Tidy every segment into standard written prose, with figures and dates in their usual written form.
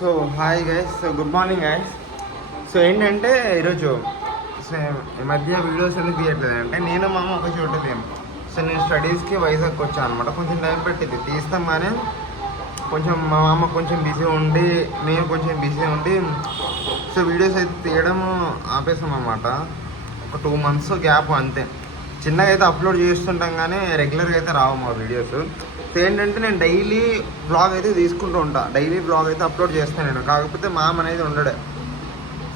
So hi guys, so good morning guys. So ఏంటంటే ఈరోజు so ఈ మధ్య వీడియోస్ అనేది తీయట్లేదు. అంటే నేను మా అమ్మ ఒక చోట లేము. సో నేను స్టడీస్కి వైజాగ్కి వచ్చాను అనమాట. కొంచెం టైం పెట్టింది తీస్తాం, కానీ కొంచెం మా అమ్మ కొంచెం బిజీ ఉండి నేను కొంచెం బిజీ ఉండి సో వీడియోస్ అయితే తీయడం ఆపేసాం అన్నమాట. ఒక 2 months గ్యాప్ అంతే. చిన్నగా అయితే అప్లోడ్ చేస్తుంటాం, కానీ రెగ్యులర్గా అయితే రావు మా వీడియోస్. సో ఏంటంటే నేను డైలీ బ్లాగ్ అయితే తీసుకుంటూ ఉంటాను, డైలీ బ్లాగ్ అయితే అప్లోడ్ చేస్తాను నేను. కాకపోతే మా అమ్మ అనేది ఉండడే.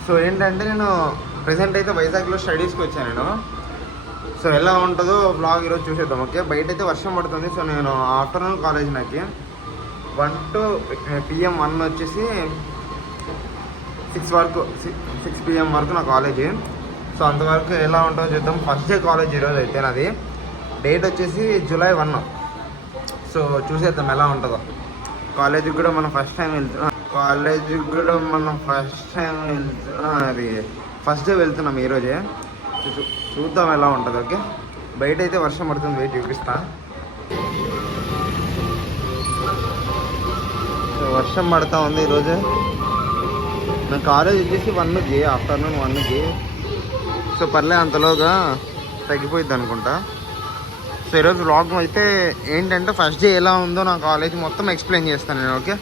సో ఏంటంటే నేను ప్రెసెంట్ అయితే వైజాగ్లో స్టడీస్కి వచ్చాను నేను. సో ఎలా ఉంటుందో బ్లాగ్ ఈరోజు చూసేద్దాం. ఓకే, బయట అయితే వర్షం పడుతుంది. సో నేను ఆఫ్టర్నూన్ కాలేజ్ నాకు 1 to PM 1 వచ్చేసి 6 PM వరకు నా కాలేజీ. సో అంతవరకు ఎలా ఉంటుందో చూద్దాం. ఫస్ట్ డే కాలేజ్ ఈరోజు అయితే నాది. డేట్ వచ్చేసి July 1. సో చూసేద్దాం ఎలా ఉంటుందో. కాలేజీకి కూడా మనం ఫస్ట్ టైం వెళ్తున్నాం. అది ఫస్ట్ డే వెళ్తున్నాం ఈరోజే. చూద్దాం ఎలా ఉంటుంది. ఓకే, బయట అయితే వర్షం పడుతుంది, వెయిట్ చూపిస్తా. సో వర్షం పడుతూ ఉంది ఈరోజు. నా కాలేజ్ వచ్చేసి 1కి, ఆఫ్టర్నూన్ 1కి. సో పర్లే, అంతలోగా తగ్గిపోయింది అనుకుంటా. సో ఈరోజు వ్లాగ్ అయితే ఏంటంటే ఫస్ట్ డే ఎలా ఉందో నా కాలేజ్ మొత్తం ఎక్స్ప్లెయిన్ చేస్తాను నేను. ఓకే,